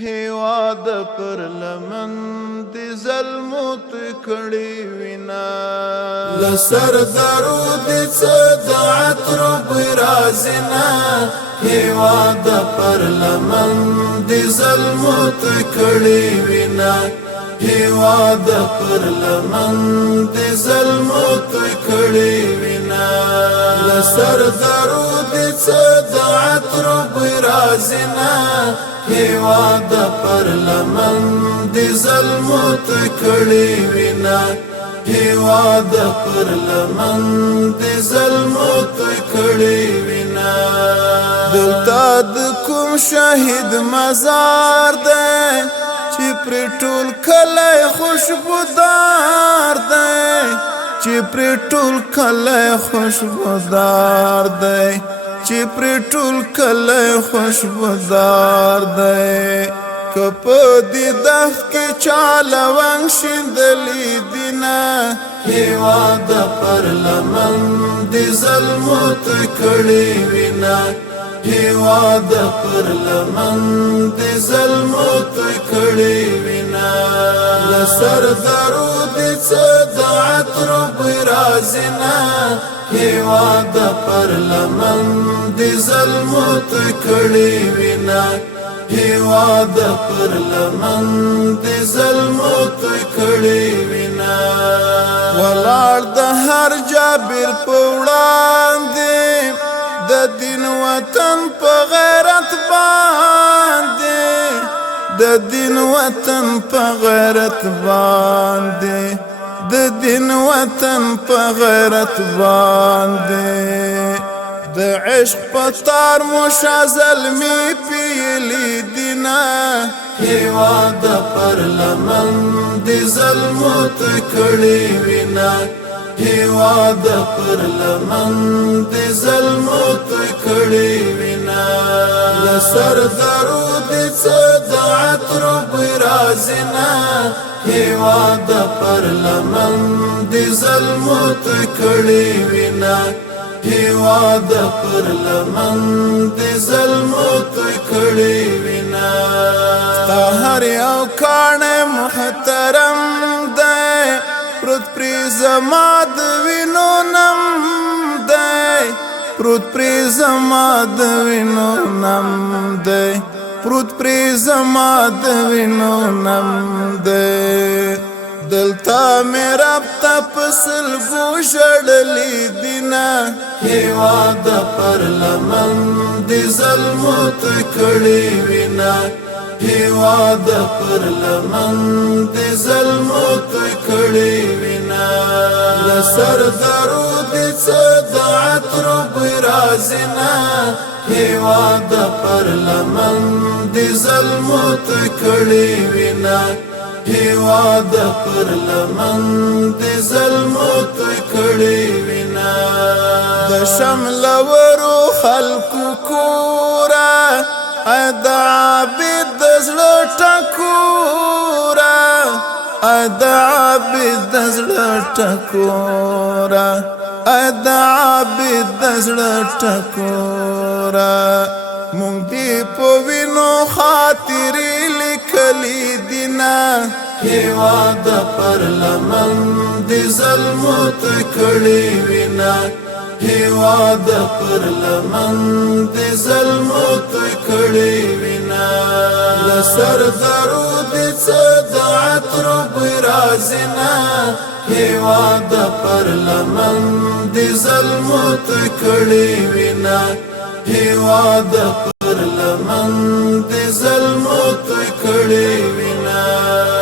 هیواد پر لمن دی ظلمو تکړی وینا لسر درود څه د عطر برازنا هیواد پر لمن دی ظلمو تکړی وینا هیواد پر لمن دی ظلمو تکړی وینا لسر درود څه د عطر برازنا هیواد پر لمن دی ظلمو تکړی وینا هیواد پر لمن دی ظلمو تکړی وینا دلته د کوم شهید مزار دی چې پر ټول کله خوشبودار دی چې پر ټول کله خوشبودار دی چې پر ټول کله خوشبودار دی کپ دی دخ کې چاله ونګ شیندلی دینا هیواد پر لمن دی ظلمو تکړی وینا هیواد پر لمن دی ظلمو تکړی وینا لسر درود څه د عطر برازنا هیواد پر لمن دی ظلمو تکړی وینا هیواد پر لمن دی ظلمو تکړی وینا ولاړ د هر جابر په وړاندې د دین وطن په غیرت باندې د دین وطن په غیرت باندې د دین وطن په غیرت باندې د عشق پتار مشازل می پیلی دینا هیواد پر لمن دی ظلمو تکړی وینا هیواد پر لمن دی ظلمو تکړی وینا لسر درود څه د عطر برازنا هیواد پر لمن دی ظلمو تکړی وینا هیواد پر لمن دی ظلمو تکړی وینا تا هر یو کاڼه محترم دی پروت پری زما د وینو نم دی پروت پری زما د وینو نم دی پروت پری زما د وینو نم دی دلتا میرا تپسل گوشڑلی دینا هیواد پر لمن دی ظلمو تکړی وینا هیواد پر لمن دی ظلمو تکړی وینا لسر درود څه د عطر برازنا هیواد پر لمن دی ظلمو تکړی وینا هیواد پر لمن دی ظلمو تکړی وینا د شمل ورو خلکو کورا د عابد د زړه ټکورا د عابد د زړه ټکورا د عابد د زړه ټکورا مونږ دی په وینو خاطرې لیکلي دینا هیواد پر لمن دی ظلمو تکړی وینا هیواد پر لمن دی ظلمو تکړی وینا لسر درود څه د عطر برازنا هیواد پر لمن دی ظلمو تکړی وینا هیواد پر لمن دی ظلمو تکړی وینا